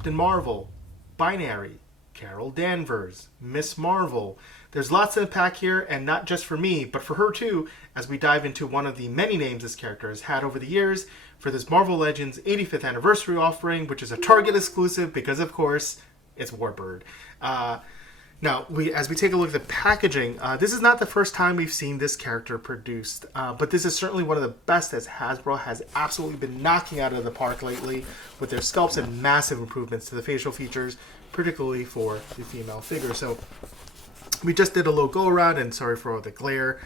Captain Marvel, Binary, Carol Danvers, Miss Marvel. There's lots in the pack here, and not just for me, but for her too, as we dive into one of the many names this character has had over the years for this Marvel Legends 85th anniversary offering, which is a Target exclusive because, of course, it's Warbird. Now, as we take a look at the packaging, this is not the first time we've seen this character produced, but this is certainly one of the best, as Hasbro has absolutely been knocking out of the park lately with their sculpts and massive improvements to the facial features, particularly for the female figure. So we just did a little go around, and sorry for all the glare.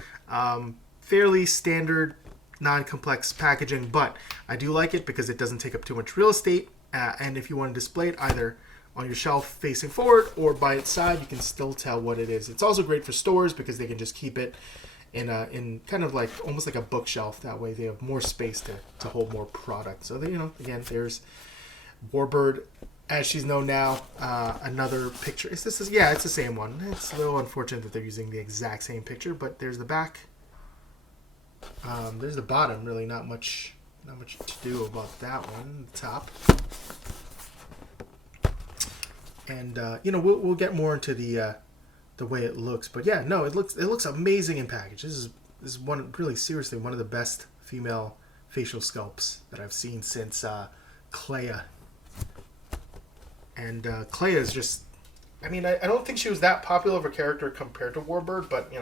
Fairly standard, non-complex packaging, but I do like it because it doesn't take up too much real estate, and if you want to display it either on your shelf facing forward or by its side, you can still tell what it is. It's also great for stores because they can just keep it in kind of like almost like a bookshelf. That way they have more space to hold more product. So, again, there's Warbird as she's known now. Another picture. It's the same one. It's a little unfortunate that they're using the exact same picture, but there's the back. There's the bottom. Really not much to do about that one. The top. And we'll get more into the way it looks, but yeah, no, it looks amazing in package. This is one, really seriously, one of the best female facial sculpts that I've seen since Clea. And Clea is just, I don't think she was that popular of a character compared to Warbird, but they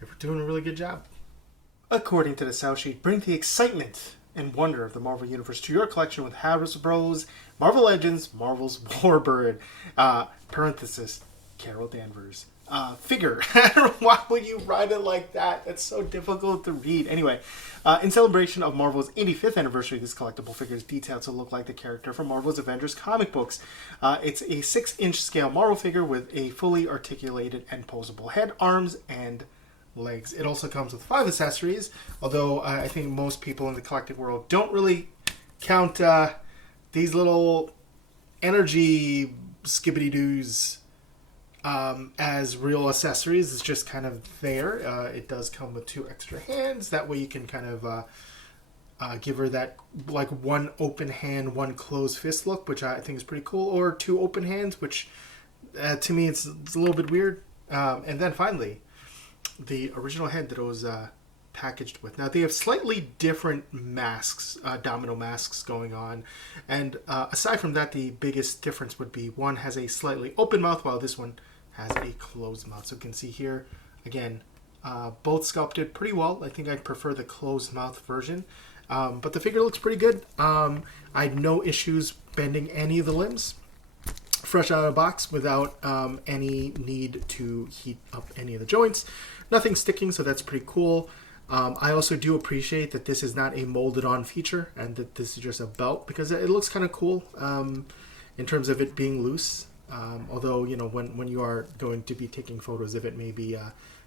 were doing a really good job. According to the sell sheet, bring the excitement and wonder of the Marvel Universe to your collection with Hasbro's Marvel Legends, Marvel's Warbird, parenthesis, Carol Danvers. Figure. I don't know, why would you write it like that? That's so difficult to read. Anyway, in celebration of Marvel's 85th anniversary, this collectible figure is detailed to look like the character from Marvel's Avengers comic books. It's a 6-inch scale Marvel figure with a fully articulated and posable head, arms, and legs. It also comes with 5 accessories, although I think most people in the collecting world don't really count these little energy skibbity-doos as real accessories. It's just kind of there. It does come with 2 extra hands. That way you can kind of give her that like one open hand, one closed fist look, which I think is pretty cool, or 2 open hands, which to me it's a little bit weird. And then finally, the original head that it was packaged with. Now they have slightly different masks, domino masks going on, and aside from that, the biggest difference would be one has a slightly open mouth while this one has a closed mouth. So you can see here again, both sculpted pretty well. I think I prefer the closed mouth version, but the figure looks pretty good. I had no issues bending any of the limbs fresh out of the box without any need to heat up any of the joints. Nothing sticking, so that's pretty cool. I also do appreciate that this is not a molded on feature and that this is just a belt, because it looks kind of cool in terms of it being loose. Although, when you are going to be taking photos of it, maybe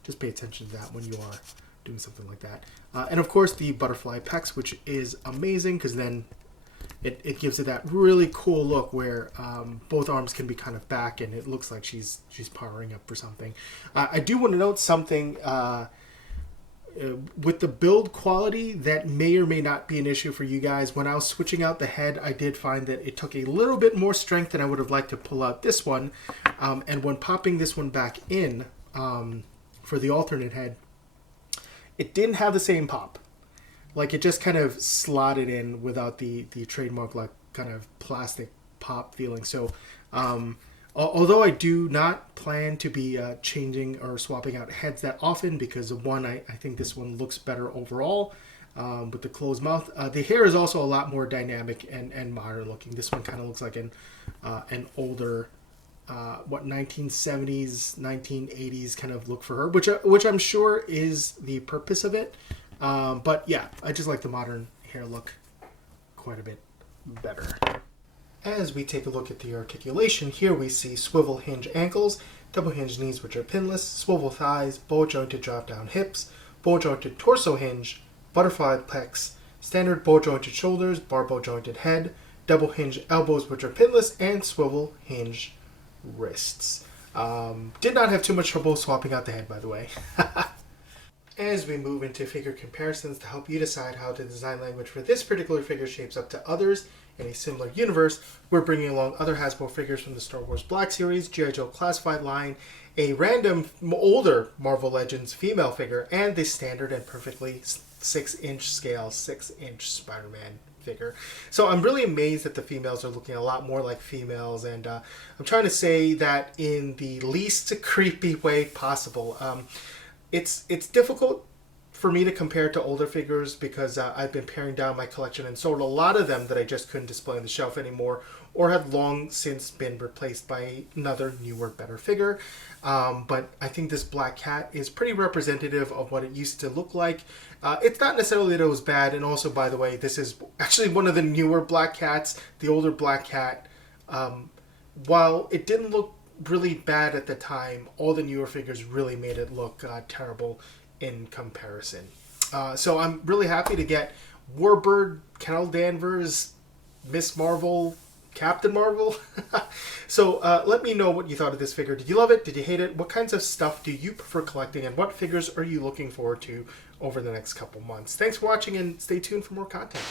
just pay attention to that when you are doing something like that. And of course the butterfly pecs, which is amazing because then it gives it that really cool look where both arms can be kind of back and it looks like she's powering up for something. I do want to note something with the build quality that may or may not be an issue for you guys. When I was switching out the head, I did find that it took a little bit more strength than I would have liked to pull out this one. And when popping this one back in for the alternate head, it didn't have the same pop. Like it just kind of slotted in without the trademark like kind of plastic pop feeling. So although I do not plan to be changing or swapping out heads that often, because of one, I think this one looks better overall with the closed mouth. The hair is also a lot more dynamic and modern looking. This one kind of looks like an older 1970s, 1980s kind of look for her, which I'm sure is the purpose of it. But yeah, I just like the modern hair look quite a bit better. As we take a look at the articulation, here we see swivel hinge ankles, double hinge knees which are pinless, swivel thighs, bow jointed drop down hips, bow jointed torso hinge, butterfly pecs, standard bow jointed shoulders, barbell jointed head, double hinge elbows which are pinless, and swivel hinge wrists. Did not have too much trouble swapping out the head, by the way. As we move into figure comparisons to help you decide how the design language for this particular figure shapes up to others in a similar universe, we're bringing along other Hasbro figures from the Star Wars Black Series, G.I. Joe Classified line, a random older Marvel Legends female figure, and the standard and perfectly 6-inch scale 6-inch Spider-Man figure. So I'm really amazed that the females are looking a lot more like females, and I'm trying to say that in the least creepy way possible. It's difficult for me to compare to older figures because I've been paring down my collection and sold a lot of them that I just couldn't display on the shelf anymore, or have long since been replaced by another newer, better figure. But I think this Black Cat is pretty representative of what it used to look like. It's not necessarily that it was bad, and also, by the way, this is actually one of the newer Black Cats. The older Black Cat, while it didn't look really bad at the time, all the newer figures really made it look terrible in comparison. So I'm really happy to get Warbird, Carol Danvers, Miss Marvel, Captain Marvel. So let me know what you thought of this figure. Did you love it? Did you hate it? What kinds of stuff do you prefer collecting, and what figures are you looking forward to over the next couple months? Thanks for watching, and stay tuned for more content.